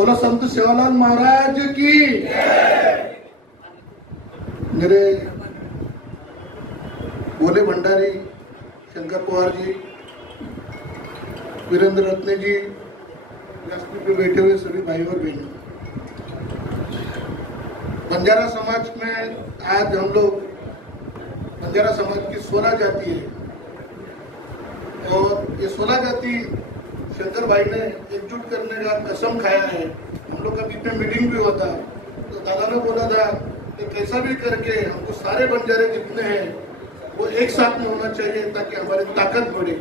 बोलो संत सेवालाल महाराज की। मेरे भोले भंडारी, शंकर पवार जी, वीरेंद्र रत्ने जी, व्यासपीठ पे बैठे हुए सभी भाई और बहनों, बंजारा समाज में आज हम लोग, बंजारा समाज की 16 जाति है और ये 16 जाति शंकर भाई ने एकजुट करने का कसम खाया है। हम लोग का बीच में मीटिंग भी हुआ था तो दादा ने बोला था कि कैसा भी करके हमको सारे बंजारे जितने हैं वो एक साथ में होना चाहिए ताकि हमारी ताकत बढ़े,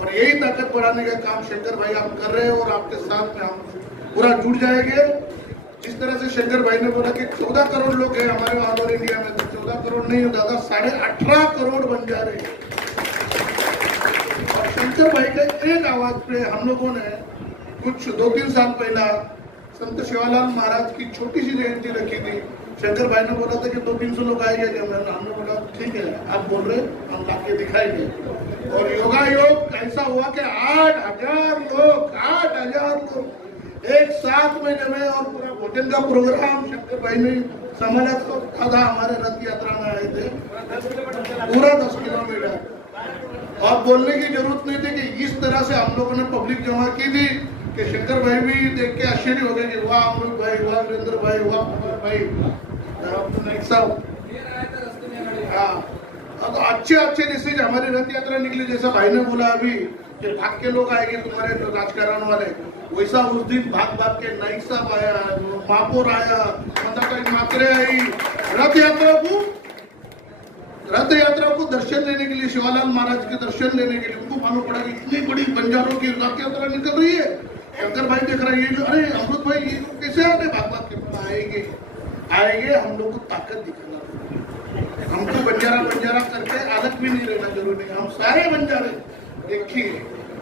और यही ताकत बढ़ाने का काम शंकर भाई आप कर रहे हैं और आपके साथ में हम पूरा जुड़ जाएंगे। जिस तरह से शंकर भाई ने बोला कि 14 करोड़ लोग हैं हमारे ऑल इंडिया में, तो 14 करोड़ नहीं दादा, 18.5 करोड़ बंजारे। और शंकर भाई के एक आवाज पे हम लोगों ने कुछ 2-3 साल पहला संत सेवालाल महाराज की छोटी सी जयंती रखी थी। शंकर भाई ने बोला था कि 200-300 लोग आएंगे क्या, हमने बोला ठीक है आप बोल रहे हम लाके दिखाएंगे। और योगायोग ऐसा हुआ कि 8,000 लोग एक साथ में जमे और पूरा भोजन का प्रोग्राम शंकर भाई ने संभाला। तो दादा हमारे रथ यात्रा में आए थे पूरा 10 किलोमीटर, और बोलने की जरूरत नहीं थी कि इस तरह से हम लोगों ने पब्लिक जमा की थी कि शंकर भाई भी देख के आश्चर्य हो गए कि वाह अमृत भाई, वाह वीरेंद्र भाई, वाह कुमार भाई, सब। हाँ, तो अच्छे जैसे हमारी रथ यात्रा निकली, जैसा भाई ने बोला अभी कि भाग के लोग आएंगे तुम्हारे राजकारण वाले, वैसा उस दिन भाग के नाइक साहब आया, महापौर आया, मात्रे आई, रथ यात्रा को दर्शन लेने के लिए, शिवालाल महाराज के दर्शन लेने के लिए उनको मालूम पड़ा कि इतनी बड़ी बंजारों की रथ यात्रा निकल रही है। शंकर भाई देख रहे हैं, अरे अमृत भाई ये कैसे आते, भाग के आएंगे, हम लोग को ताकत दिखाना, हमको बंजारा करके अलग भी नहीं रहना जरूरी है, हम सारे बंजारे देखिए।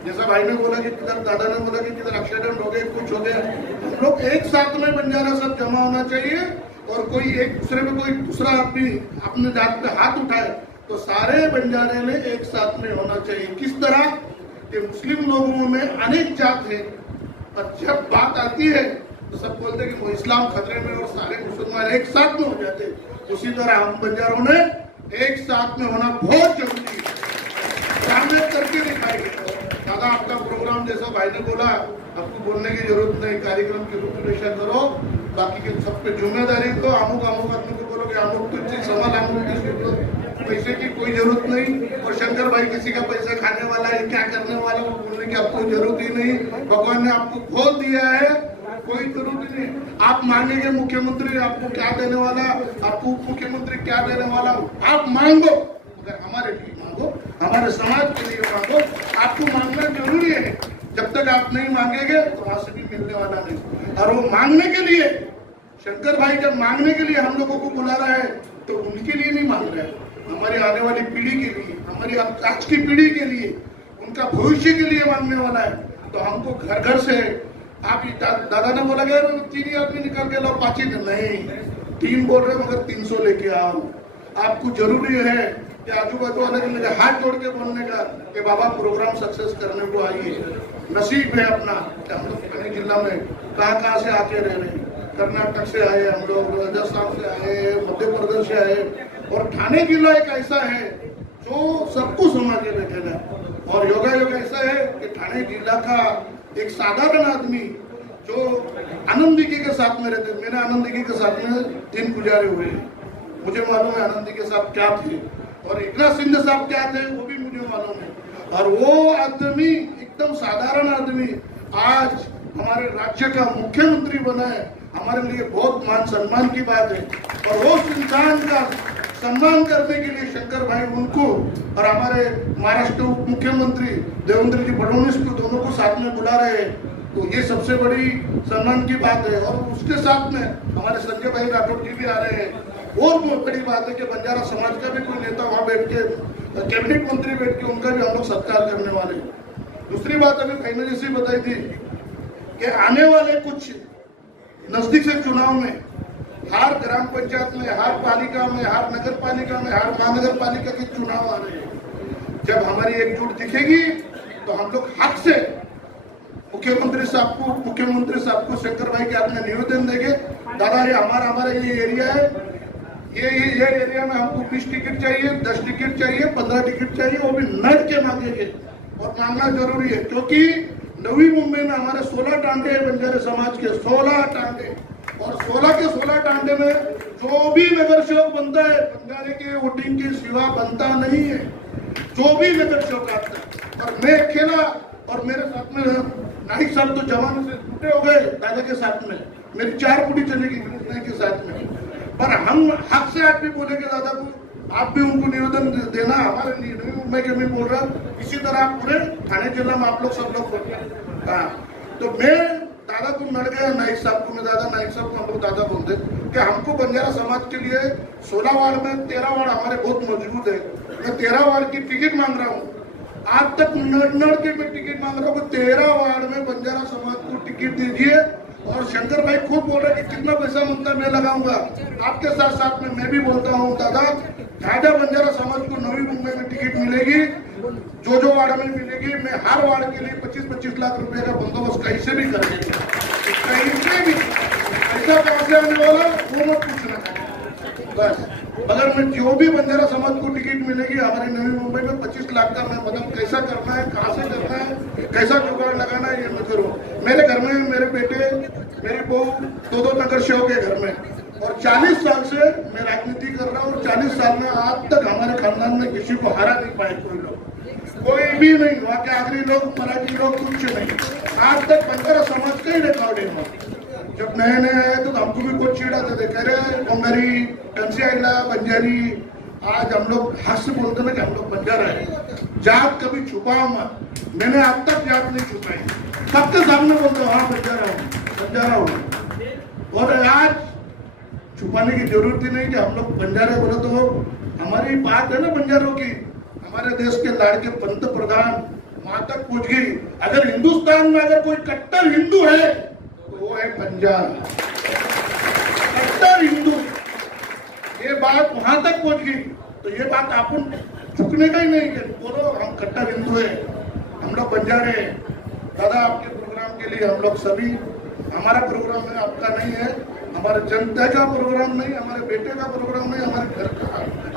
जैसा भाई ने बोला कि किधर दादा ने बोला कि किधर एक्सीडेंट हो गए, कुछ हो गया, हम लोग एक साथ में बंजारा सब जमा होना चाहिए। और कोई एक दूसरे में कोई दूसरा आदमी अपने जात पे हाथ उठाए तो सारे बंजारे में एक साथ में होना चाहिए। किस तरह कि मुस्लिम लोगों में अनेक जात है, पर जब बात आती है तो सब बोलते कि वो इस्लाम खतरे में और सारे मुसलमान एक साथ में हो जाते, उसी तरह हम बंजारों ने एक साथ में होना बहुत जरूरी है, सामने करके दिखाएंगे। दादा आपका प्रोग्राम जैसा भाई ने बोला, आपको बोलने की जरूरत नहीं, कार्यक्रम की रूपरेखा करो, बाकी के सब पे जिम्मेदारी को अमुक आदमी को बोलो कि अमुक तो चीज सवाल अमुक पैसे की कोई जरूरत नहीं। और शंकर भाई किसी का पैसा खाने वाला है, क्या करने वाला, वो बोलने की आपको जरूरत ही नहीं। भगवान ने आपको खोल दिया है, कोई जरूरत नहीं। आप मांगेंगे मुख्यमंत्री आपको क्या देने वाला, आपको उप मुख्यमंत्री क्या देने वाला, आप मांगो, अगर हमारे लिए मांगो, हमारे समाज के लिए मांगो, आपको मांगना जरूरी है। जब तक आप नहीं मांगेंगे तो वहां से भी मिलने वाला नहीं। और वो मांगने के लिए, शंकर भाई जब मांगने के लिए हम लोगों को बुला रहा है तो उनके लिए नहीं मांग रहा है, हमारी आने वाली पीढ़ी के लिए, हमारी आज की पीढ़ी के लिए, उनका भविष्य के लिए मांगने वाला है। तो हमको घर घर से, आप दादा ने बोला गया 3 आदमी निकल के लो, 5 नहीं, 3 बोल रहे मगर 300 लेके आओ। आपको जरूरी है कि आजू बाजू वाले हाथ जोड़ के बोलने का कि बाबा प्रोग्राम सक्सेस करने को आइए। नसीब है अपना कि हम लोग कहीं जिला में कहाँ से आके रह रहे हैं, कर्नाटक से आए हम लोग, राजस्थान से आए, मध्य प्रदेश से आए, और ठाणे जिला एक ऐसा है जो सबको समा के बैठेगा। और योगायोग ऐसा है कि ठाणे जिला का एक साधारण आदमी जो आनंदिकी के साथ में रहते, मैंने आनंदिकी के साथ में 3 गुजारे हुए, मुझे मालूम है आनंदी के साथ क्या थे और एकनाथ शिंदे साहब क्या थे वो भी मुझे मालूम है। और वो आदमी एकदम साधारण आदमी आज हमारे राज्य का मुख्यमंत्री बना है, हमारे लिए बहुत मान सम्मान की बात है। और वो इंसान का सम्मान करने के लिए शंकर भाई उनको और हमारे महाराष्ट्र उप मुख्यमंत्री देवेंद्र जी फडणवीस को दोनों को साथ में बुला रहे हैं, तो ये सबसे बड़ी सम्मान की बात है। और उसके साथ में हमारे संजय भाई राठौड़ जी भी आ रहे हैं। और बहुत बड़ी बात है कि बंजारा समाज का भी कोई नेता वहां बैठ के, कैबिनेट मंत्री बैठ के उनका भी हम लोग सत्कार करने वाले। दूसरी बात अभी भाई ने जैसी बताई थी कि आने वाले कुछ नजदीक से चुनाव में हर ग्राम पंचायत में, हर पालिका में, हर नगर पालिका में, हर महानगर पालिका के चुनाव आ रहे हैं। जब हमारी एकजुट दिखेगी तो हम लोग हक से मुख्यमंत्री साहब को शंकर भाई के हाथ में निवेदन देंगे, दादा ये हमारा ये एरिया है, ये एरिया में हमको 20 टिकट चाहिए, 10 टिकट चाहिए, 15 टिकट चाहिए, वो भी लड़ के मांगेंगे और मांगना जरूरी है, क्योंकि नवी मुंबई में हमारे 16 टांडे हैं बंजारे समाज के, 16 टांडे, और 16 के 16 टांडे में जो भी नगर सेवक बनता है बंजारे के वोटिंग के सिवा बनता नहीं है, जो भी नगर सेवक आता है। और मैं अकेला और मेरे साथ में नाइक साहब तो जवानों से छूटे हो गए दादा के साथ में, मेरी 4 पुड़ी चलेगी के साथ में, पर हम हक से आज भी बोलेंगे दादा को, आप भी उनको निवेदन देना, हमारे नवी मुंबई के मैं बोल रहा इसी तरह पूरे थाने जिला में आप लोग सब लोग बोलते। हाँ, तो मैं दादा को लड़ गया, नाइक साहब को, मैं दादा नाइक साहब को हम लोग दादा बोलते कि हमको बंजारा समाज के लिए 16 वार्ड में 13 वार्ड हमारे बहुत मजबूत है, मैं 13 वार्ड की टिकट मांग रहा हूँ, आज तक नड़ के मैं टिकट मांग रहा हूँ, 13 वार्ड में बंजारा समाज को टिकट दीजिए। और शंकर भाई खुद बोल रहे कि कितना पैसा मांगता मैं लगाऊंगा, आपके साथ साथ में मैं भी बोलता हूँ दादा, ज्यादा बंजारा समाज को नवी मुंबई में टिकट मिलेगी, जो वार्ड में मिलेगी, मैं हर वार्ड के लिए 25-25 लाख रुपए का बंदोबस्त कैसे भी करेंगे, कैसे भी पैसा कहां से आने वाला वो मत पूछना बस। अगर मैं जो भी बंजारा समाज को टिकट मिलेगी हमारे नवी मुंबई में 25 लाख का, मैं मतलब कैसा करना है, कहाँ से करना है, कैसा जुगाड़ लगाना है, ये मैं करूँ। मेरे घर में मेरे बेटे मेरी बहू 2 नगर सेवक है घर में, और 40 साल से मैं राजनीति कर रहा हूँ, और 40 साल में आज तक हमारे खानदान में किसी को हरा नहीं पाए कोई भी नहीं, वहाँ के आगरी लोग, मराठी लोग, कुछ नहीं, आज तक बंजारा समाज का ही रिकॉर्ड है। जब नए आए तो हमको भी कुछ चिढ़ाते थे, कह रहे बंगारी, कंसियाला, बंजारी। आज हम लोग हाथ से बोलते ना कि हम लोग बंजारा है, जात कभी छुपाओ मत, मैंने अब तक जात नहीं छुपाई, सबके सामने बोलते हो हाँ बंजारा हूँ। और आज छुपाने की जरूरत ही नहीं कि हम लोग बंजारे बोले तो हमारी बात है ना बंजारों की, हमारे देश के लाड़के पंत प्रधान वहां तक पहुंच गई। अगर हिंदुस्तान में अगर कोई कट्टर हिंदू है तो वो है बंजारा, कट्टर हिंदू, ये बात वहां तक पहुंच गई, तो ये बात अपन झुकने का ही नहीं कि बोलो हम कट्टर हिंदू है, हम लोग बंजारे हैं। दादा आपके प्रोग्राम के लिए हम लोग सभी, हमारा प्रोग्राम है आपका नहीं है, हमारे जनता का प्रोग्राम नहीं, हमारे बेटे का प्रोग्राम नहीं, हमारे घर का,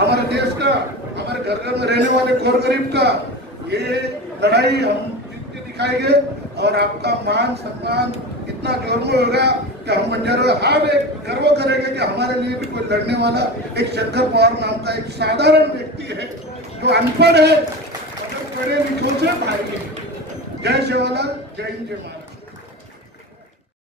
हमारे देश का, हमारे घर में रहने वाले गौर गरीब का, ये लड़ाई हम जीत के दिखाएंगे। और आपका मान सम्मान इतना जोर में होगा कि हम बंजारे हर एक गर्व करेंगे कि हमारे लिए भी कोई लड़ने वाला एक शंकर पवार नाम का एक साधारण व्यक्ति है जो अनपढ़ है, मगर पढ़े लिखों से भाई है। जय सेवालाल, जय हिंद, जय महाराज।